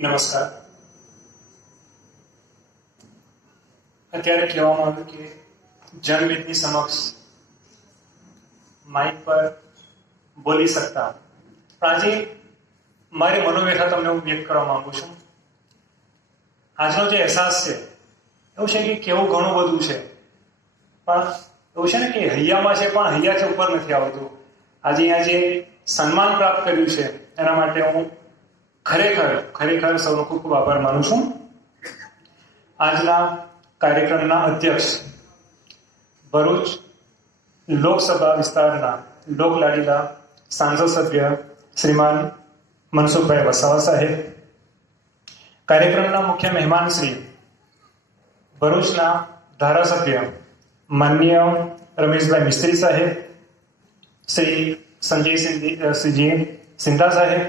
નમસ્કાર. અત્યારે કહેવામાં આવ્યું કે જનમિતની સમક્ષ માઇક પર બોલી શકતા આજે મારી મનોવ્યથા તમને હું વ્યક્ત કરવા માંગુ છું. આજનો જે અહેસાસ છે, એવું છે કે કેવું ઘણું બધું છે. પણ એવું છે ને કે હૈયામાં છે, પણ હૈયાથી ઉપર નથી આવતું. આજે અહીંયા જે સન્માન પ્રાપ્ત કર્યું છે, એના માટે હું ખરેખર ખરેખર સૌનો ખૂબ ખૂબ આભાર માનું છું. આજના કાર્યક્રમના અધ્યક્ષ ભરૂચ લોકસભા વિસ્તારના લોકલાડીલા સાંસદ સભ્ય શ્રીમાન મનસુખભાઈ વસાવા સાહેબ, કાર્યક્રમના મુખ્ય મહેમાન શ્રી ભરૂચના ધારાસભ્ય માન્ય રમેશભાઈ મિસ્ત્રી સાહેબ, શ્રી સંજય સિંધી શ્રીજી સિંધા સાહેબ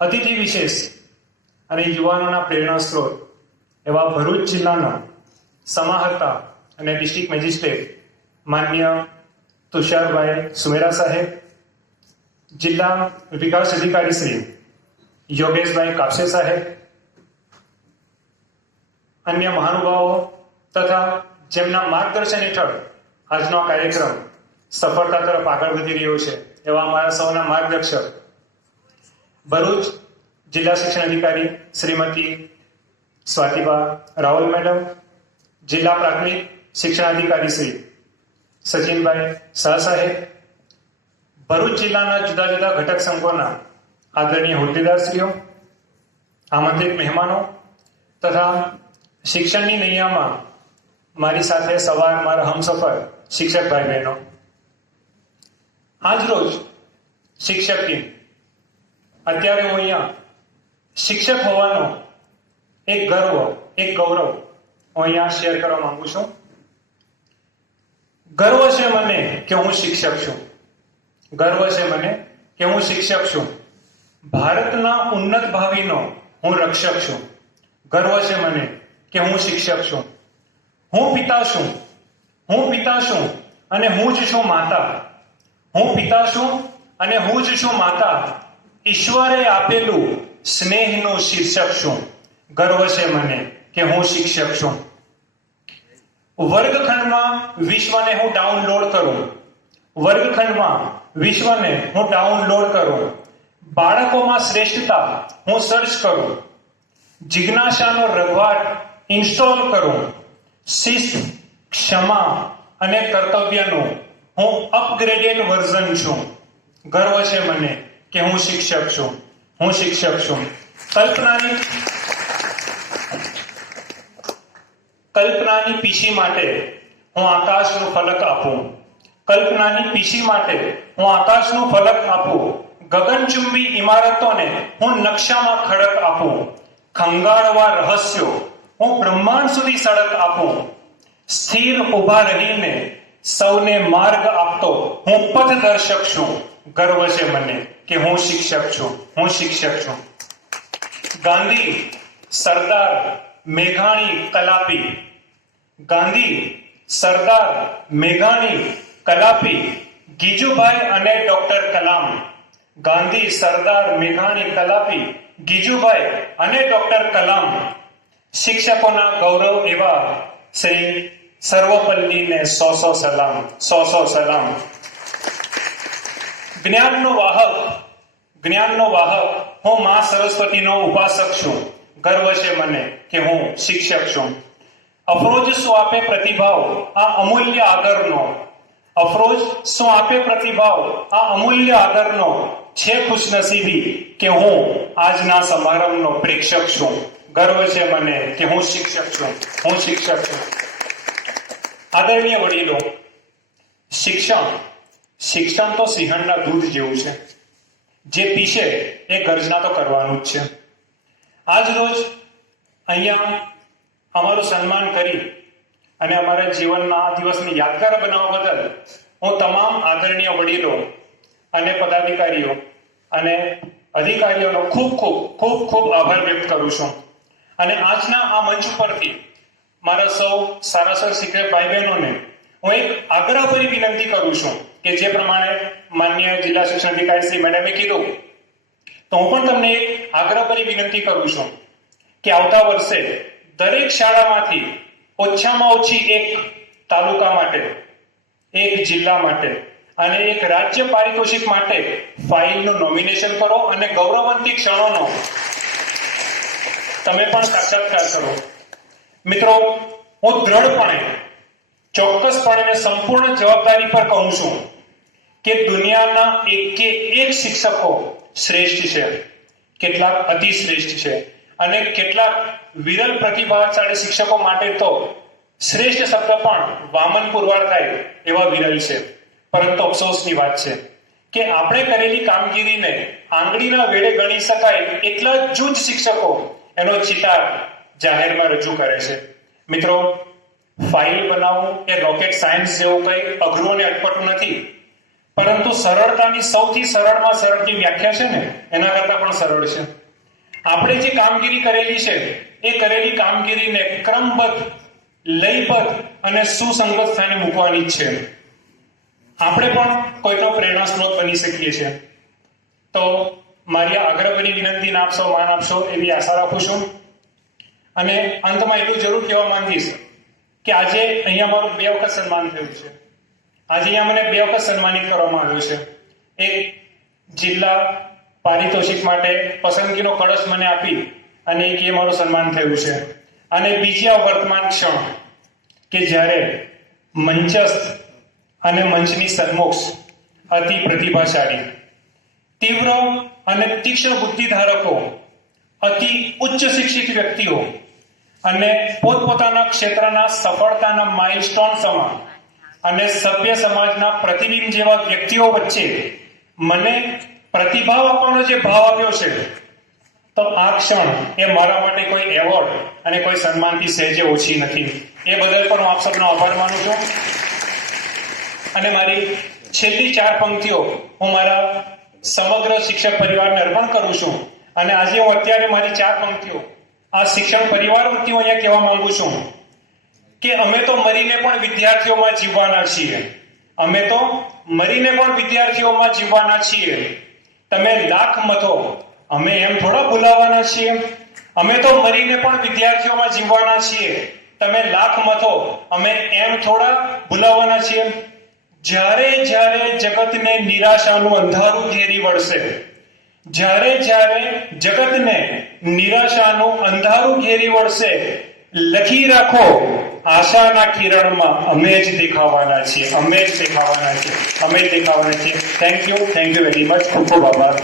અતિથિ વિશેષ અને યુવાનોના પ્રેરણા સ્ત્રોત એવા ભરૂચ જિલ્લાના સમાહર્તા અને ડિસ્ટ્રિક્ટ મેજિસ્ટ્રેટ માન્ય તુષારભાઈ સુમેરા સાહેબ, જિલ્લા વિકાસ અધિકારી શ્રી યોગેશભાઈ કાપસે સાહેબ, અન્ય મહાનુભાવો તથા જેમના માર્ગદર્શન હેઠળ આજનો કાર્યક્રમ સફળતા તરફ આગળ વધી રહ્યો છે એવા અમારા સૌના માર્ગદર્શક ભરૂચ જિલ્લા શિક્ષણ અધિકારી શ્રીમતી સ્વાતિબા રાવલ મેડમ, જિલ્લા પ્રાથમિક શિક્ષણાધિકારી શ્રી સચિનભાઈ શાહ સાહેબ, ભરૂચ જિલ્લાના જુદા જુદા ઘટક સંઘોના આદરણીય હોદ્દેદારશ્રીઓ, આમંત્રિત મહેમાનો તથા શિક્ષણની નૈયામાં મારી સાથે સવાર મારા હમસફર શિક્ષક ભાઈ બહેનો. આજ રોજ શિક્ષક દિન અત્યારે હું અહીંયા શિક્ષક હોવાનો એક ગર્વ, એક ગૌરવ હું અહીંયા શેર કરવા માંગુ છું. ગર્વ છે મને કે હું શિક્ષક છું. ગર્વ છે મને કે હું શિક્ષક છું. ભારતના ઉન્નત ભાવિનો હું રક્ષક છું. ગર્વ છે મને કે હું શિક્ષક છું. હું પિતા છું. હું પિતા છું અને હું જ છું માતા. હું પિતા છું અને હું જ છું માતા. ઈશ્વરે આપેલું સ્નેહનું શીર્ષક છું ગર્વ છે મને કે હું શિક્ષક છું. વર્ગખંડમાં વિશ્વને હું ડાઉનલોડ કરું. વર્ગખંડમાં વિશ્વને હું ડાઉનલોડ કરું. બાળકોમાં શ્રેષ્ઠતા હું સર્ચ કરું. જિજ્ઞાસાનો રઘવાટ ઇન્સ્ટોલ કરું. શિસ્ત, ક્ષમા અને કર્તવ્યનું હું અપગ્રેડેડ વર્ઝન છું. ગર્વ છે મને કે હું શિક્ષક છું. હું શિક્ષક છું. કલ્પનાની કલ્પનાની પીછી માટે હું આકાશનું ફલક આપું. કલ્પનાની પીછી માટે હું આકાશનું ફલક આપું. ગગનચુંબી ઇમારતોને હું નકશામાં ખડક આપું. ખંગાળવા રહસ્યો હું બ્રહ્માંડ સુધી સડક આપું. સ્થિર ઊભા રહીને સૌને માર્ગ આપતો હું પથદર્શક છું. ગર્વ છે મને કે હું શિક્ષક છું. હું શિક્ષક છું. ગાંધી, સરદાર મેઘાણી કલાપી. ગાંધી, સરદાર મેઘાણી કલાપી. ગીજુભાઈ અને ડોક્ટર કલામ. ગાંધી, સરદાર મેઘાણી કલાપી, ગીજુભાઈ અને ડોક્ટર કલામ. શિક્ષકોના ગૌરવ એવા શ્રી સર્વપલ્લીને સો સો સલામ, સો સો સલામ. જ્ઞાનનો વાહક જ્ઞાનનો વાહક, હું મા સરસ્વતીનો ઉપાસક છું. ગર્વ છે મને કે હું શિક્ષક છું. અફરોજ શું આપે પ્રતિભાવ? આ અમૂલ્ય આગળનો અફરોજ શું આપે પ્રતિભાવ? આ અમૂલ્ય આગળનો છે ખુશનસીબી કે હું આજના સમારંભનો પ્રેક્ષક છું. ગર્વ છે મને કે હું શિક્ષક છું. હું શિક્ષક છું. આદરણીય વડીલો, શિક્ષણ શિક્ષણ તો સિંહણના દૂધ જેવું છે. જે પીશે એ ગર્જના તો કરવાનું જ છે. આજ રોજ અહીંયા અમારું સન્માન કરી અને અમારા જીવનના આ દિવસને યાદગાર બનાવવા બદલ હું તમામ આદરણીય વડીલો અને પદાધિકારીઓ અને અધિકારીઓનો ખૂબ ખૂબ ખૂબ ખૂબ આભાર વ્યક્ત કરું છું. અને આજના આ મંચ ઉપરથી મારા સૌ સારાસર શિક્ષક ભાઈ બહેનોને હું એક આગ્રહભરી વિનંતી કરું છું કે જે પ્રમાણે માન્ય જિલ્લા શિક્ષણ અધિકારી શ્રી મેડમે કીધું, તો હું પણ તમને એક આગ્રહભરી વિનંતી કરું છું કે આવતા વર્ષે દરેક શાળામાંથી ઓછામાં ઓછી એક તાલુકા માટે, એક જિલ્લા માટે અને એક રાજ્ય પારિતોષિક માટે ફાઇલનું નોમિનેશન કરો અને ગૌરવંતી ક્ષણોનો તમે પણ સાક્ષાત્કાર કરો. મિત્રો, હું દ્રઢપણે, ચોક્કસપણે સંપૂર્ણ જવાબદારી પર કહું છું કે દુનિયાના એકે એક શિક્ષકો શ્રેષ્ઠ છે, કેટલાક અતિ શ્રેષ્ઠ છે અને કેટલાક વિરલ પ્રતિભાશાળી શિક્ષકો માટે તો શ્રેષ્ઠ શબ્દ પણ વામન પુરવાર થાય એવા વિરલ છે. પરંતુ અફસોસની વાત છે કે આપણે કરેલી કામગીરીને આંગળીના વેળે ગણી શકાય એટલા જૂજ શિક્ષકો એનો ચિતાર જાહેરમાં રજૂ કરે છે. મિત્રો, ફાઇલ બનાવવું એ રોકેટ સાયન્સ જેવું કંઈ અઘરું અને અટપટું નથી. પરંતુ સરળતાની સૌથી સરળમાં સરળ જે વ્યાખ્યા છે ને, એના કરતા પણ સરળ છે. આપણે જે કામગીરી કરેલી છે, એ કરેલી કામગીરીને ક્રમબદ્ધ, લયબદ્ધ અને સુસંગત સ્થાને મૂકવાની છે. આપણે પણ કોઈનો પ્રેરણા સ્ત્રોત બની શકીએ છીએ. તો મારી આગ્રહભરી વિનંતીને આપશો માન આપશો એવી આશા રાખું છું. અને અંતમાં એટલું જરૂર કહેવા માંગીશ કે આજે અહીંયા મારું બે વખત સન્માન થયું છે. આજે અહીંયા મને બે વખત સન્માનિત કરવામાં આવ્યું છે. એક જિલ્લા પારિતોષિક માટે પસંદગીનો કળશ મને આપી અને એક એ મારું સન્માન થયું છે. અને બીજી વર્તમાન ક્ષણ કે જ્યારે મંચસ્થ અને મંચની સન્મુખ અતિ પ્રતિભાશાળી, તીવ્ર અને તીક્ષ્ણ બુદ્ધિ ધારકો અતિ ઉચ્ચ શિક્ષિત વ્યક્તિઓ અને પોતપોતાના ક્ષેત્રના સફળતાના માઇલસ્ટોન સમા અને સભ્ય સમાજના પ્રતિબિંબ જેવા વ્યક્તિઓ વચ્ચે મને પ્રતિભાવ આપવાનો જે ભાવ આપ્યો છે, તો આ ક્ષણ એ મારા માટે કોઈ એવોર્ડ અને કોઈ સન્માનથી સહેજે ઓછી નથી. એ બદલ પણ હું આપ સૌનો આભાર માનું છું. અને મારી છેલ્લી ચાર પંક્તિઓ હું મારા સમગ્ર શિક્ષક પરિવારને અર્પણ કરું છું. અને આજે હું અત્યારે મારી ચાર પંક્તિઓ. આ શિક્ષણ પરિવાર વતી હું અહીંયા કહેવા માંગુ છું. કે અમે તો મરીને પણ વિદ્યાર્થીઓમાં જીવવાના છીએ. અમે તો મરીને પણ વિદ્યાર્થીઓમાં જીવવાના છીએ. તમે લાખ મથો, અમે એમ થોડા બોલાવવાના છીએ. અમે તો મરીને પણ વિદ્યાર્થીઓમાં જીવવાના છીએ. તમે લાખ મથો, અમે એમ થોડા બોલાવવાના છીએ. જ્યારે જ્યારે જગતને નિરાશાનું અંધારું ઘેરી વળશે, જ્યારે જ્યારે જગતને નિરાશાનું અંધારું ઘેરી વળશે, લખી રાખો આશાના કિરણમાં અમે જ દેખાવાના છીએ, અમે જ દેખાવાના છીએ, અમે જ દેખાવાના છીએ. Thank you thank you very much ખૂબ ખૂબ આભાર.